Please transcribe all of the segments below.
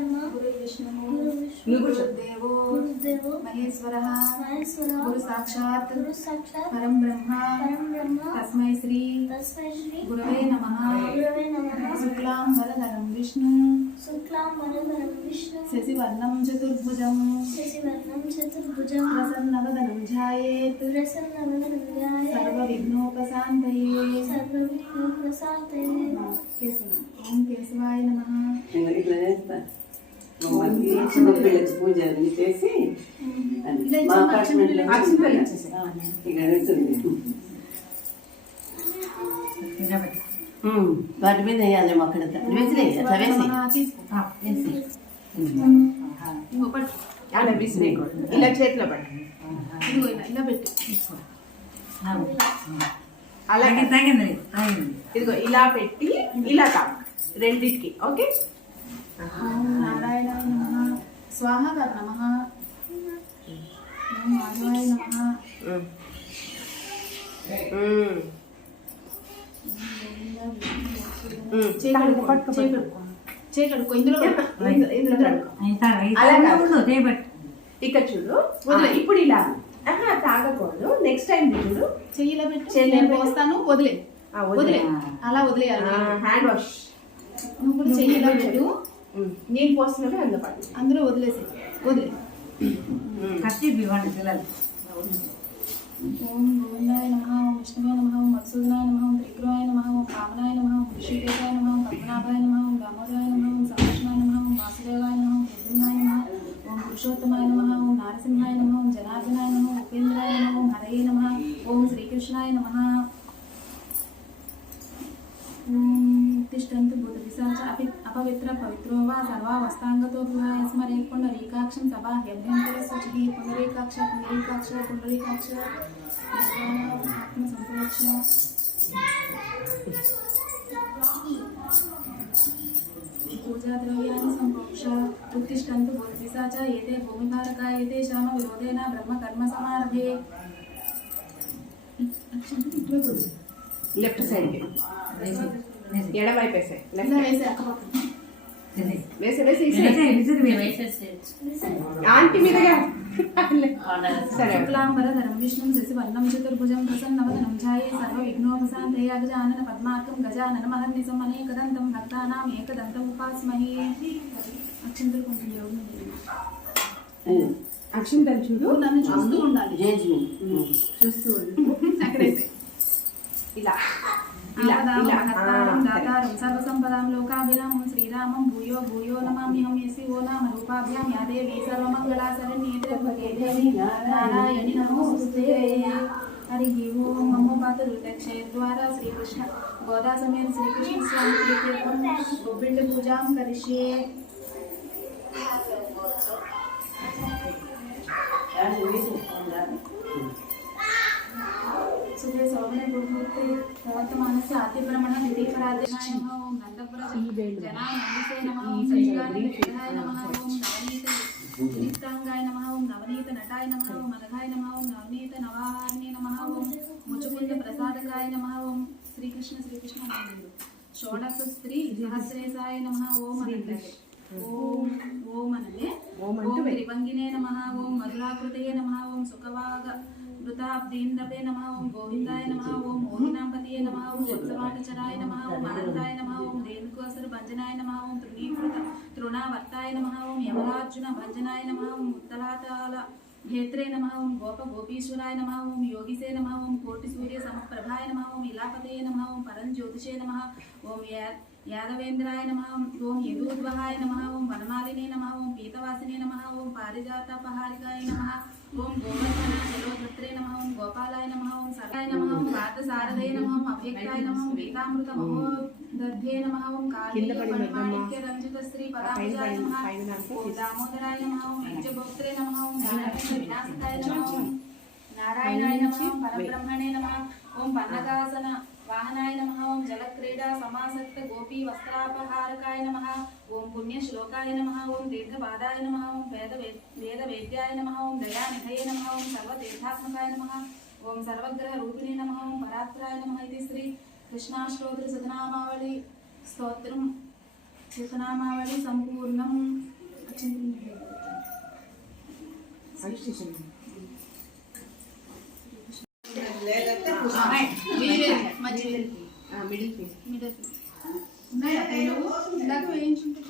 బ్రహ్మ గురుర్విష్ణుः గురు విష్ణు గురుదేవో గురుదేవో మహేశ్వరः మహేశ్వర గురు సాక్షాత్ గురు సాక్షాత్ పరం బ్రహ్మ పరం బ్రహ్మ తస్మై శ్రీ తస్మై శ్రీ గురవే పూజ అన్ని చేసి మా అపార్ట్మెంట్. ఇక వాటి మీద వేయాలి అక్కడ. వేసి? అట్లా ఇలా చేతిలో పట్టు. ఇదిగో ఇలా పెట్టు. తీసుకో. అలాగే. తగింది తగింది ఇదిగో ఇలా పెట్టి ఇలా తాకు రెండిటికి ఓకే? ఓం నారాయణాయ నమః ఓం మాధవాయ ఇందులో ఇక్కడ చూడు వదిలే ఇప్పుడు ఇలా తాగకూడదు నెక్స్ట్ టైం చూడు చెయ్యి ఇలా పెట్టు నేను. పోస్తాను వదిలే వదిలే. అలా వదిలేయాలి హ్యాండ్ వాష్ నువ్వు పెట్టు నేను పోస్తున్నవి అందులో పట్టు అందులో వదిలేసి వదిలే కత్తి ఇవ్వండి పిల్లలు ఓం గోవిందాయ నమః ఓం నమః ఓం మధుసూదనాయ నమః ఓం నమః ఓం కామనాయ నమః ఓం ఋషికేశాయ నమః ఓం పద్మనాభాయ నమః ఓం దామోదరాయ నమః ఓం సంకృష్ణాయ నమః ఓం వాసుదేవాయ నమః ఓం ప్రద్యుమ్నాయ నమః ఓం పురుషోత్తమాయ నమః ఓం నారసింహాయ నమః ఓం జనార్దనాయ నమః ఉపేంద్రాయ నమః ఓం హరయే నమః ఓం శ్రీకృష్ణాయ నమః ఓం తిష్టంతు భూతపిశాచ అపి అపవిత్ర పవిత్రో వా సర్వావస్థాంగతో స్మరే పుండరీకాక్షం సభా హ్యభ్యంతరస్య చిహి పుండరీకాక్ష పుండరీకాక్ష పుండరీకాక్ష ఆత్మ సంప్రోక్ష. పూజా ద్రవ్యాన్ని సంప్రోక్ష ఉత్తిష్టంతు భూతపిశాచ ఏతే భూమిభారక ఏతే శామ విరోధేన బ్రహ్మ కర్మ సమారభే. లెఫ్ట్ సైడ్కి. ఎడవైపు వేసాయి వేసి వేసే వేసి ఆంటీ మీదగా సరే. శుక్లాంబరధరం విష్ణుం శశివర్ణం చతుర్భుజం ప్రసన్నవదనం ఛాయే సర్వ విఘ్నోపశాంతే గజానన పద్మార్కం గజానన మహర్నిశం అనేకదంతం భక్తానాం ఏకదంతం ఉపాస్మహే. అక్షంతలు కొంచెం. అక్షింతలు చూడు. నన్ను చూస్తూ ఉండాలి. చూస్తూ ఉండు. అక్కడైతే. ఇలా. दातारं दातारं सर्वसम्पदां लोकाभिरामं श्रीरामं भूयो भूयो नमामि हं यस्य वो नाम रूपाभ्यां श्रीकृष्ण। गोदासमेन श्रीकृष्णस्वामी गोविन्दपूजां సుజయ శోభన గురుమూర్తి ప్రవర్తమానస్య ఆతిభ్రమణ విధిపరాధనాయ నమః ఓం నందపుర జనా నందిసే నమః ఓం విగ్రహాయ నమః ఓం నవనీత విలిప్తాంగాయ నమః ఓం నవనీత నటాయ నమః ఓం అనఘాయ నమః ఓం నవనీత నవాహార్ణే నమః ఓం ముచుకుంద ప్రసాదకాయ నమః ఓం శ్రీకృష్ణ శ్రీకృష్ణ నామములు షోడశ స్త్రీ సహస్రేశాయ నమః ఓం అనంటే ఓం ఓం అననే ఓం ఓం అంటూ వెయ్యి. త్రిభంగినే నమః ఓం మధురాకృతయే నమః ఓం సుఖవాగ మృతాబ్దీంద్రవే నమః ఓం గోవిందాయ నమ ఓం మోహినాంపతియే నమ ఓం వత్సవాటచరాయ నమః ఓం అనంతాయ నమః ఓం రేణుకోసర భంజనాయ నమ ఓం తృణీకృత తృణావర్తాయ నమ ఓం యమరార్జున భంజనాయ నమ ఓం ఉత్తరాతాల భేత్రే నమ ఓం గోప గోపీశ్వరాయ నమ ఓం యోగిసే నమ ఓం కోటి సూర్య సమప్రభాయ నమ ఓం ఇలాపతయే నమ ఓం పరం జ్యోతిషే నమ ఓం యాదవేంద్రాయ నమ ఓం యదూద్వహాయ నమ ఓం వనమాలినే నమ ఓం పీతవాసినే నమ ఓం పారిజాతపహారికాయ నమ ఓం గోవర్ధన గోపాలాయ నమః ఓం సరాయ నమః ఓం పార్థసారథే నమః ఓం అవ్యక్తాయ నమః ఓం పీతామృత మహోదధ్యే నమః ఓం కాళీయ రంజిత శ్రీ పదాభుజాయ నమః ఓం దామోదరాయ నమః ఓం యజ్ఞగోత్రే నమః ఓం నారాయణ వినాశకాయ నమః ఓం నారాయణాయ నమః ఓం పరబ్రహ్మణే నమః ఓం పన్నగాసన వాహనాయ నమః ఓం జలక్రీడా సమాసక్త గోపీ వస్త్రాపహారకాయ నమః ఓం పుణ్యశ్లోకాయ నమః ఓం దీర్ఘపాదాయ నమః ఓం వేద వేద వేద్యాయ నమః ఓం దయానిధయే నమః ఓం సర్వతీర్థాత్మకాయ నమః ఓం సర్వగ్రహ రూపిణే నమః ఓం పరాత్రాయ నమః ఇది శ్రీ కృష్ణాష్టోత్తర సతనామావళి. స్తోత్రం శతనామావళి సంపూర్ణం. మిడిల్ వేయించుంటే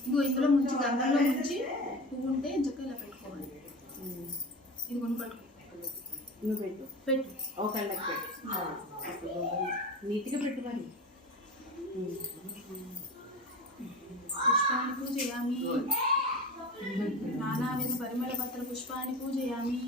ఇగో ఇందులో ముంచి గంధంలో ముంచి పువ్వు ఉంటే చక్క ఇలా పెట్టుకోవాలి ఇది కొని పట్టుకో నువ్వు పెట్టు. పెట్టు ఒక కళ్ళకి పెట్టు. నీట్గా పెట్టు మరి. పుష్పాన్ని పూజయామి. నానావిధ పరిమళ పత్ర పుష్పాన్ని పూజయామి.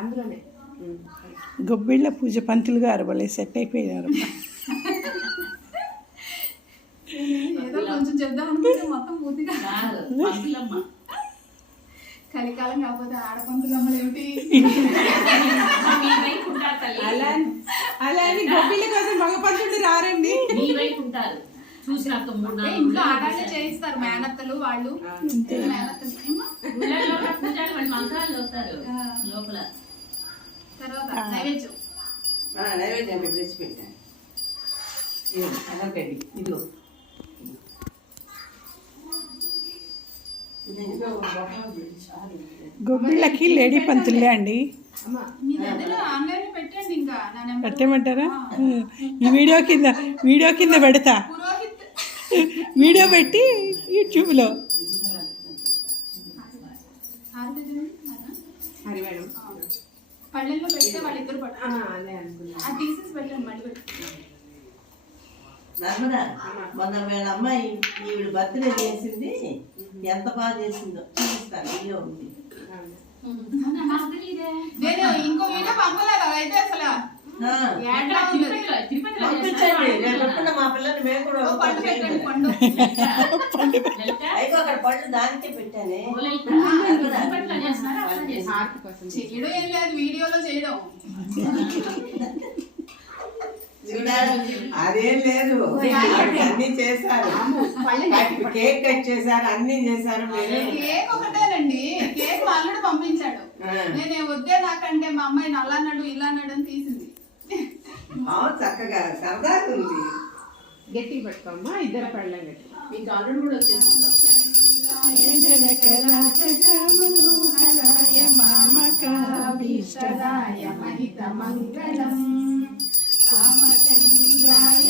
అందులోనే. గొబ్బిళ్ళ పూజ పంతులు గారు భలే సెట్ అయిపోయారు ఏదో కొంచెం చెప్దాం అనుకుంటే మొత్తం పూర్తిగా కలికాలం కాకపోతే ఆడపంతులమ్మలు ఏమిటి? అలా అలా అని గొప్పిల కోసం మగ పంచుడు రారండి. మీ వైపు ఉంటారు. చూసినాక మూడు అంటే నాలుగు ఇంట్లో ఆడాలే చేయిస్తారు మేనత్తలు వాళ్ళు. మేనత్తలు. వాళ్ళు మంత్రాలు చదువుతారు లోపల. తర్వాత నైవేద్యం. ఆ, నైవేద్యం పెట్టాను ఇది ఇదిగో. గొబ్బిళ్ళకి లేడీ పంతులే అండి. పెట్టమంటారా? ఈ వీడియో కింద వీడియో కింద పెడతా. పురోహిత్. వీడియో పెట్టి యూట్యూబ్లో. పళ్ళెల్లో పెడితే వాళ్ళిద్దరు ఆ, పట్టు అది తీసేసి పెట్టండి మళ్ళీ పెట్టు నర్మదా. మొన్న వీళ్ళ అమ్మాయి ఈవిడ బర్త్డే చేసింది. ఎంత బాగా చేసిందో చూపిస్తాను వీడియో ఉంది. ఇంకో వీడియో పంపలేదు అయితే అసలు. పంపించండి. మా పిల్లల్ని మేము కూడా అక్కడ పళ్ళు దానికే పెట్టానే. చేయడం ఏం లేదు వీడియోలో చేయడం. అదేం లేదు. అన్ని చేశారు. కేక్ కట్ చేశారు అన్ని చేశారు కేక్ ఒకటేనండి. కేక్ మా అల్లుడు పంపించాడు. నేనే వద్దే నాకంటే మా అమ్మాయి నల్లన్నాడు ఇలా అన్నాడు అని తీసింది. అవును చక్కగా సరదాగా ఉంది. గట్టిగా పెట్టుకోమ్మా ఇద్దరు పళ్ళం గట్టి. మీకు ఆల్రెడీ కూడా వచ్చేసింది. మహిత మంగళం. Jai.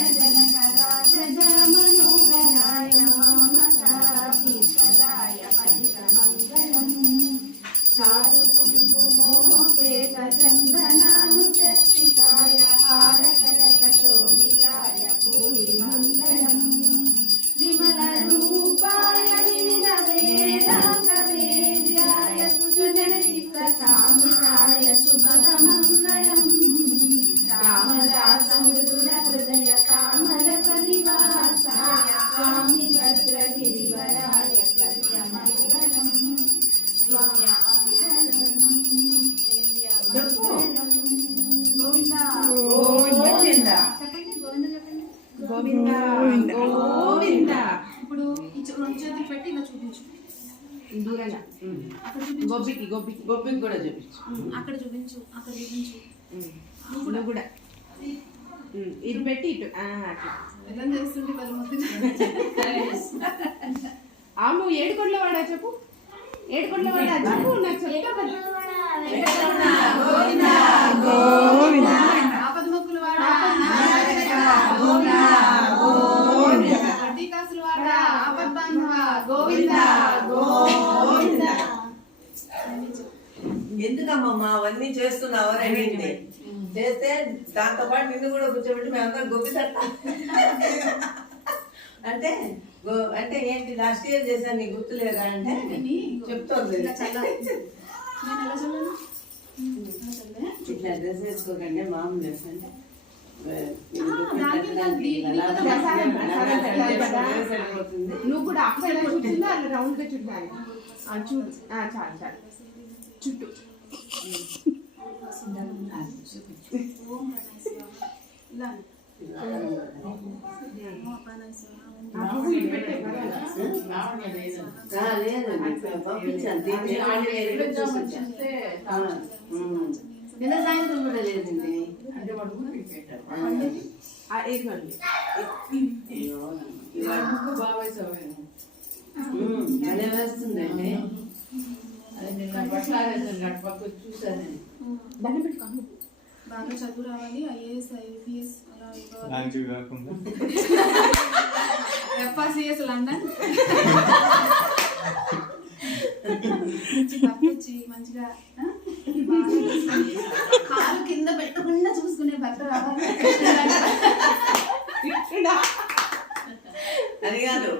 ఇది పెట్టి ఇటు ఎలా చేస్తుంటే ఆము ఏడుకొండల వాడా చెప్పు? ఏడుకొండల వాడా చెప్పు నాకు ఎందుకమ్మా అవన్నీ చేస్తున్నావు? అని చేస్తే దాంతో పాటు నిన్ను కూడా కూర్చోబెట్టి మేమంతా గొప్పి అంటే అంటే ఏంటి లాస్ట్ ఇయర్ చేశాను నీకు గుర్తులేదా అంటే? చెప్తోంది? ఇట్లా డ్రెస్ వేసుకోకండి మామూలు డ్రెస్ అంటే. నువ్వు కూడా అక్కడ ఎలా చుట్టిందో అట్లా రౌండ్గా చుట్టాలి. చూడు. చాలు చాలు. చుట్టూ. నిన్న సాయంత్రం కూడా లేదండి ఆ, ఇదిగోండి అదే వేస్తుందండి అది నిన్న పట్లాగేసాను పక్క చూసానండి దండం పెట్టుకో బాగా చదువు రావాలి ఐఏఎస్ ఐపీఎస్ అలా ఇవ్వాలి. లాంటివి కాకుండా ఎఫ్ఆర్సిఎస్ లండన్. మంచి తప్పించి మంచిగా కాలు కింద పెట్టకుండా చూసుకునే భర్త రావాలి. అది కాదు.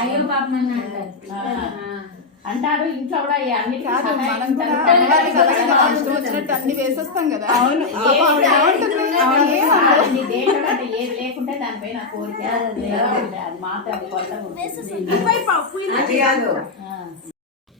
అయ్యో పాపం అని అంటారు. అంటారు ఇంట్లో కూడా వచ్చినట్టు అన్ని వేసేస్తాం కదా. అవును. ఏది లేకుంటే దానిపైన కోరిక. అది. కాదు.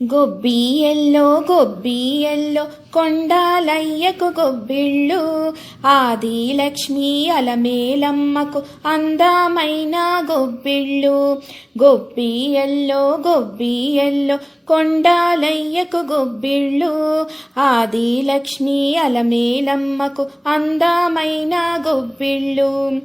గొబ్బియల్లో గొబ్బియల్లో కొండాలయ్యకు గొబ్బిళ్ళు. ఆది లక్ష్మి అలమేలమ్మకు అందమైన గొబ్బిళ్ళు. గొబ్బియల్లో గొబ్బియల్లో కొండాలయ్యకు గొబ్బిళ్ళు. ఆది లక్ష్మి అలమేలమ్మకు అందమైన గొబ్బిళ్ళు.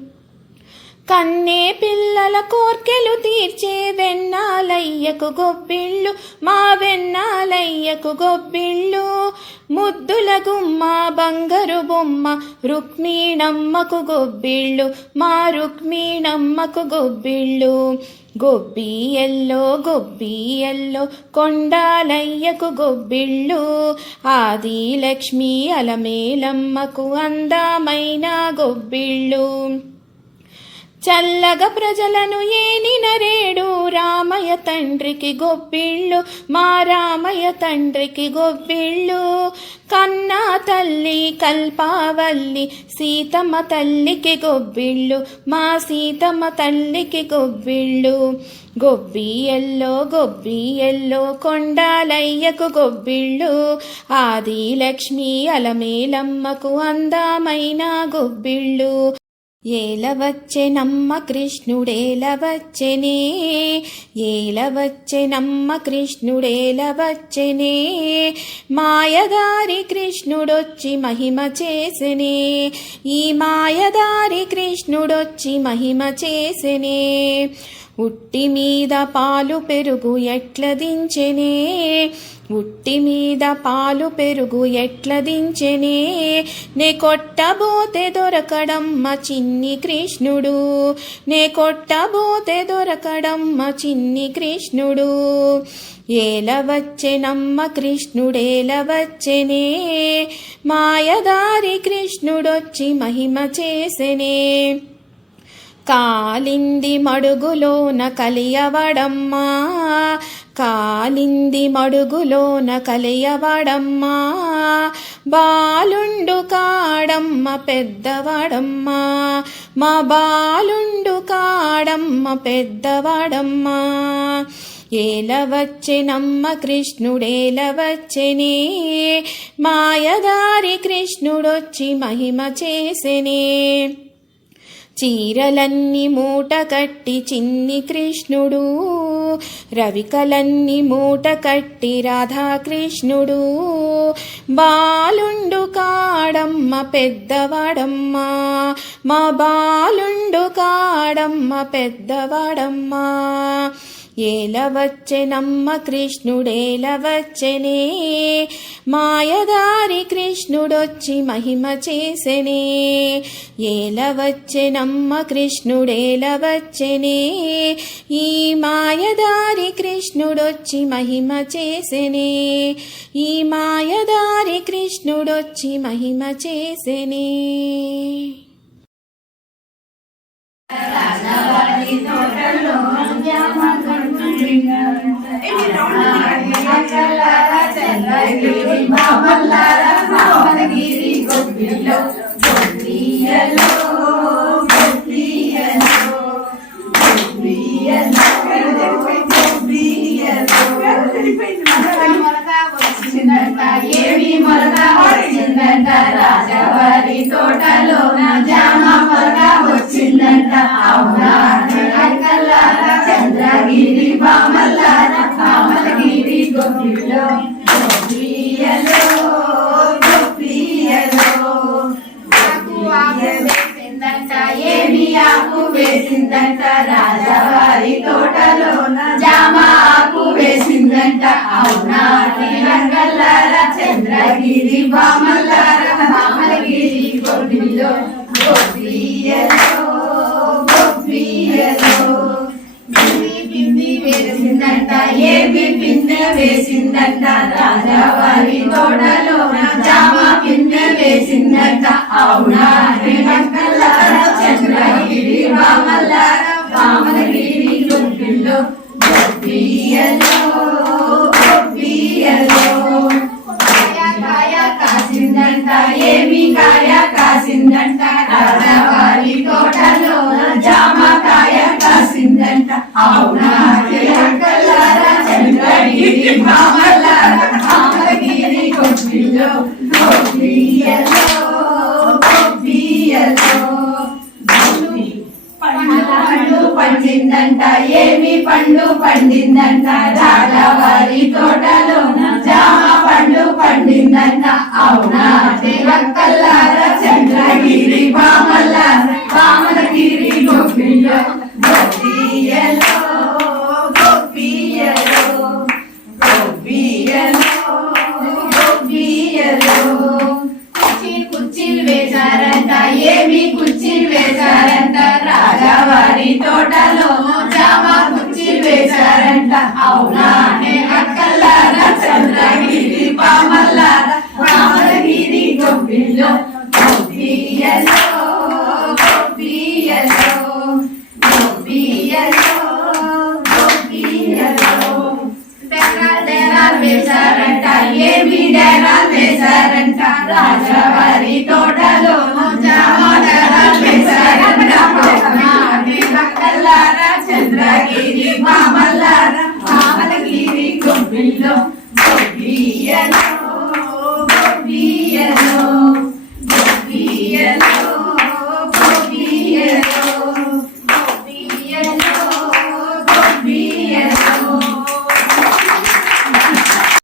కన్నే పిల్లల కోర్కెలు తీర్చే వెన్నాలయ్యకు గొబ్బిళ్ళు మా వెన్నాలయ్యకు గొబ్బిళ్ళు. ముద్దుల గుమ్మ బంగారు బొమ్మ రుక్మిణమ్మకు గొబ్బిళ్ళు మా రుక్మిణమ్మకు గొబ్బిళ్ళు. గొబ్బియల్లో గొబ్బియల్లో కొండాలయ్యకు గొబ్బిళ్ళు. ఆది లక్ష్మి అలమేలమ్మకు అందమైన గొబ్బిళ్ళు. చల్లగా ప్రజలను ఏనినరేడు రామయ్య తండ్రికి గొబ్బిళ్ళు మా రామయ్య తండ్రికి గొబ్బిళ్ళు కన్నా తల్లి కల్పావల్లి సీతమ్మ తల్లికి గొబ్బిళ్ళు మా సీతమ్మ తల్లికి గొబ్బిళ్ళు గొబ్బియల్లో గొబ్బియల్లో కొండాలయ్యకు గొబ్బిళ్ళు ఆది లక్ష్మి అలమేలమ్మకు అందమైన గొబ్బిళ్ళు ఏలవచ్చెనమ్మ కృష్ణుడేలవచ్చెనే. ఏలవచ్చెనమ్మ కృష్ణుడేలవచ్చెనే. మాయదారి కృష్ణుడొచ్చి మహిమ చేసెనే. ఈ మాయదారి కృష్ణుడొచ్చి మహిమ చేసెనే. ఉట్టి మీద పాలు పెరుగు ఎట్ల దించెనే. ఉట్టి మీద పాలు పెరుగు ఎట్ల దించెనే? నే కొట్టబోతే దొరకడమ్మ చిన్ని కృష్ణుడు. నే కొట్టబోతే దొరకడమ్మ చిన్ని కృష్ణుడు. ఏలవచ్చెనమ్మ కృష్ణుడేలవచ్చెనే మాయదారి కృష్ణుడొచ్చి మహిమ చేసెనే. కాలింది మడుగులోన కలియవడమ్మా. కాలింది మడుగులోన కలియవడమ్మా. బాలుండు కాడమ్మ పెద్దవాడమ్మా. మా బాలుండు కాడమ్మ పెద్దవాడమ్మా. ఏలవచ్చెనమ్మ కృష్ణుడేలవచ్చెనే మాయదారి కృష్ణుడొచ్చి మహిమ చేసెనే చీరలన్నీ మూట కట్టి చిన్ని కృష్ణుడు రవికలన్నీ మూట కట్టి రాధాకృష్ణుడు. బాలుండు కాడమ్మ పెద్దవాడమ్మ మా బాలుండు కాడమ్మ పెద్దవాడమ్మా. ఏలవచ్చెనమ్మ కృష్ణుడేలవచ్చెనే. మాయదారి కృష్ణుడొచ్చి మహిమ చేసెనే. ఏలవచ్చెనమ్మ కృష్ణుడేలవచ్చెనే. ఈ మాయదారి కృష్ణుడొచ్చి మహిమ చేసెనే. ఈ మాయదారి కృష్ణుడొచ్చి మహిమ చేసెనే. ఏమి าหน้า Baju. చేశారంట ఏమి డేరాలు చేశారంట రాజవారి తోటలో చంద్రగిరి మామల్లారా మామలగిరి గొప్పిలో